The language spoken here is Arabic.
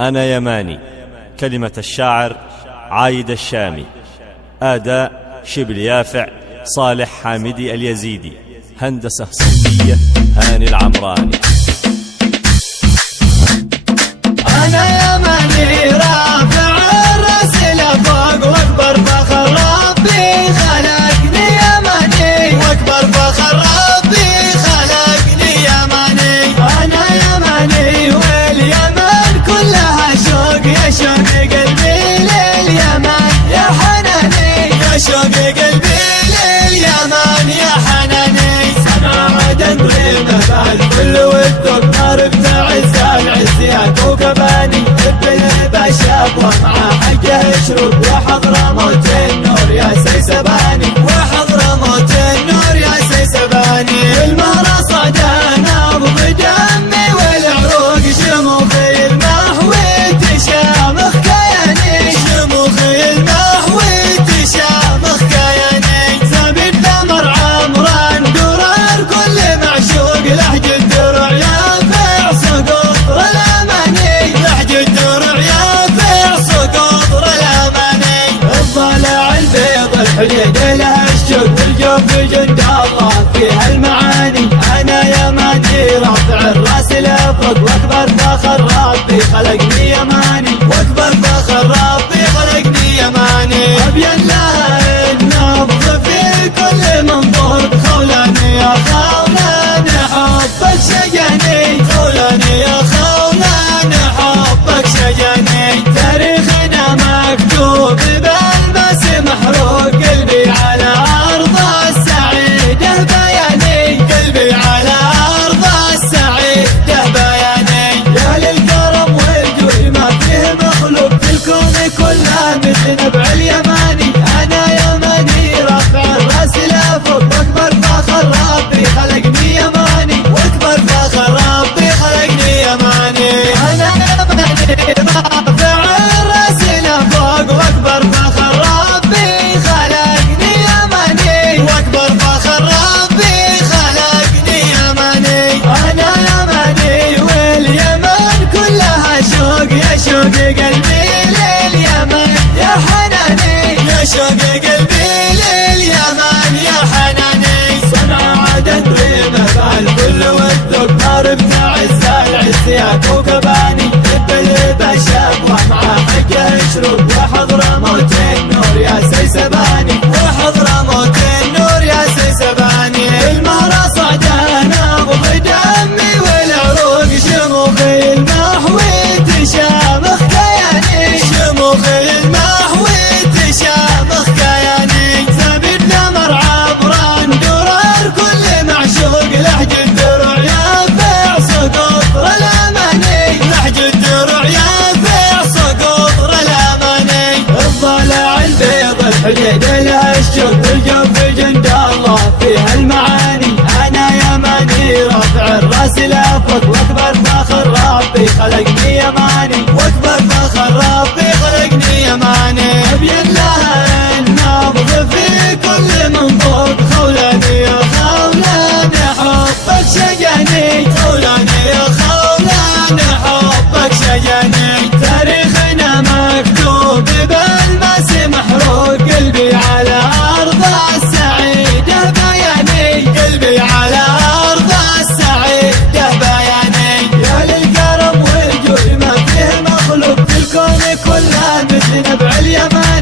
أنا يماني. كلمة الشاعر عايد الشامي. أداء شبل يافع صالح حامدي اليزيدي. هندسة صوتية هاني العمراني. أنا يماني رافع الراس لفوق واكبر فخر ربي خلقني يماني، واكبر فخر ربي خلقني يماني. أنا يماني واليمن كلها شوق، يا شوق قلبي لليمن يا حناني، يا شوق قلبي لليمن يا حناني. صنعاء دندريمة بالكل والذوق نار بتعز العز يا كوكباني. بالباشا ومع حقه يشرب وحضرموت النور يا سيسباني، وحضرموت النور يا سيسباني. المهر صدى نبض دمي والعروق شموخي المحوي تشامخ كياني، شموخي المحوي تشامخ كياني. زبيب ثمر عمران درر كل معشوق لحج الدرع يافع سقوط الأماني، لحج الدرع يافع سقوط الأماني. الضلع البيض الحديد لها الشوق والجوف جند الله فيها المعاني. أنا يماني رافع الراس لفوق واكبر فخر ربي خلقني يماني، واكبر فخر ربي خلقني يماني. أبين لها النبض في كل منظور، خولاني يا خولاني حبك شجاني، خولاني يا خولاني حبك شجاني. تاريخنا مكتوب بالمس محروق، قلبي على أرض السعيدة بياني، قلبي على أرض السعيدة بياني. يا للكرم والجود ما فيه مخلوق في الكون كله مثل نبع اليماني. أنا يماني رافع الراس لفوق واكبر فخر ربي خلقني يماني، واكبر فخر ربي خلقني يماني. أنا يماني رافع الراس لفوق واكبر فخر ربي خلقني يماني، واكبر فخر ربي خلقني يماني. أنا يماني واليمن كلها شوق، يا شوق قلبي لليمن يا حناني، يا شوق قلبي لليمن يا حناني. صنعاء دندريمة بالكل والذوق نار بتعز العز يا كوكباني. بالباشا ومع حقه يشرب وحضرموت النور يا سيسباني، وحضرموت النور يا سيسباني. المهر صدى نبض دمي والعروق شموخي المحوي تشامخ كياني، شموخي المحوي تشامخ كياني. زبيب ثمر عمران درر كل معشوق لحج الدرع يافع سقوط الأماني، لحج الدرع يافع سقوط الأماني. الضلع البيض الحديد لها الشوق والجوف جند الله فيها المعاني. أنا يماني رافع الراس لفوق واكبر فخر ربي خلقني يماني، واكبر فخر ربي خلقني يماني. أبين لها النبض في كل منظور، خولاني يا خولاني حبك شجاني، خولاني يا خولاني حبك شجاني. تاريخنا مكتوب بالمس محروق، قلبي على أرض السعيدة بياني، قلبي على أرض السعيدة بياني. يا للكرم والجود ما فيه مخلوق في الكون كله مثل نبع اليمن